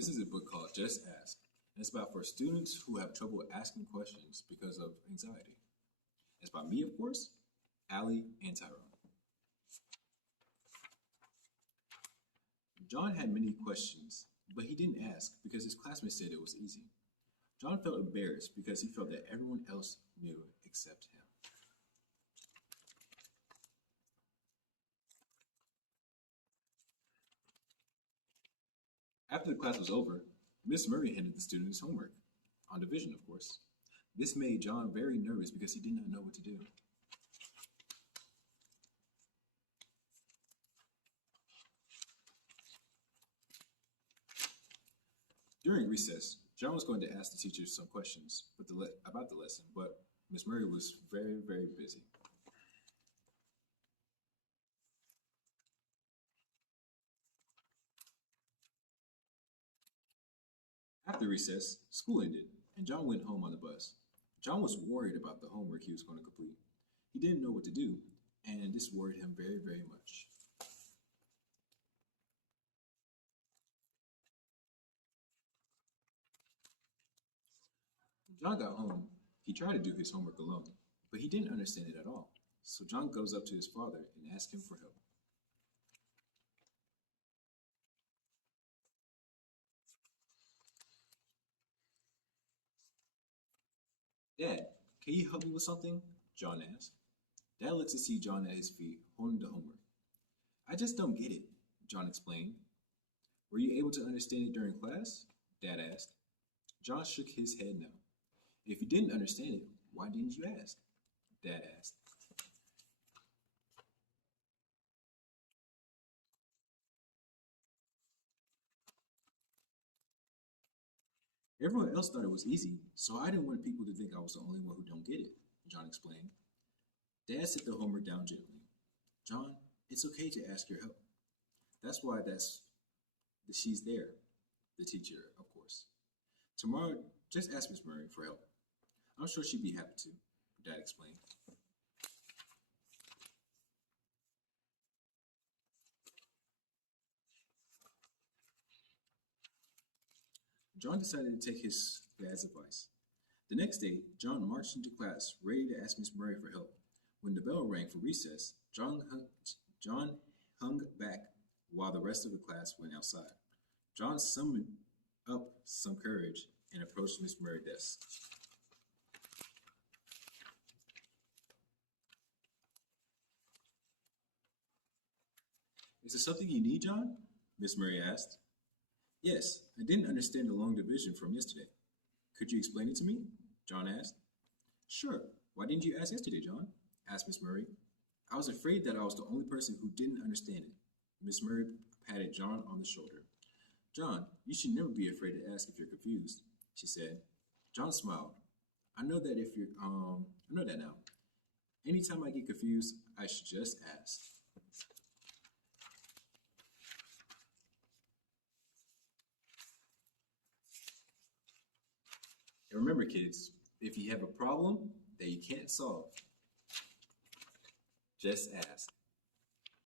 This is a book called Just Ask, and it's about for students who have trouble asking questions because of anxiety. It's by me, of course, Allie, and Tyrone. John had many questions, but he didn't ask because his classmates said it was easy. John felt embarrassed because he felt that everyone else knew except him. After the class was over, Miss Murray handed the students homework, on division, of course. This made John very nervous because he did not know what to do. During recess, John was going to ask the teachers some questions about the lesson, but Miss Murray was very, very busy. After recess, school ended, and John went home on the bus. John was worried about the homework he was going to complete. He didn't know what to do, and this worried him very, very much. When John got home, he tried to do his homework alone, but he didn't understand it at all. So John goes up to his father and asks him for help. Dad, can you help me with something? John asked. Dad looked to see John at his feet, holding the homework. I just don't get it, John explained. Were you able to understand it during class? Dad asked. John shook his head no. If you didn't understand it, why didn't you ask? Dad asked. Everyone else thought it was easy, so I didn't want people to think I was the only one who don't get it, John explained. Dad set the homework down gently. John, it's okay to ask your help. That's why she's there, the teacher, of course. Tomorrow, just ask Miss Murray for help. I'm sure she'd be happy to, Dad explained. John decided to take his dad's advice. The next day, John marched into class, ready to ask Miss Murray for help. When the bell rang for recess, John hung back while the rest of the class went outside. John summoned up some courage and approached Miss Murray's desk. Is there something you need, John? Miss Murray asked. Yes, I didn't understand the long division from yesterday. Could you explain it to me? John asked. Sure. Why didn't you ask yesterday, John? Asked Miss Murray. I was afraid that I was the only person who didn't understand it. Miss Murray patted John on the shoulder. John, you should never be afraid to ask if you're confused, she said. John smiled. I know that now. Anytime I get confused, I should just ask. And remember, kids, if you have a problem that you can't solve, just ask.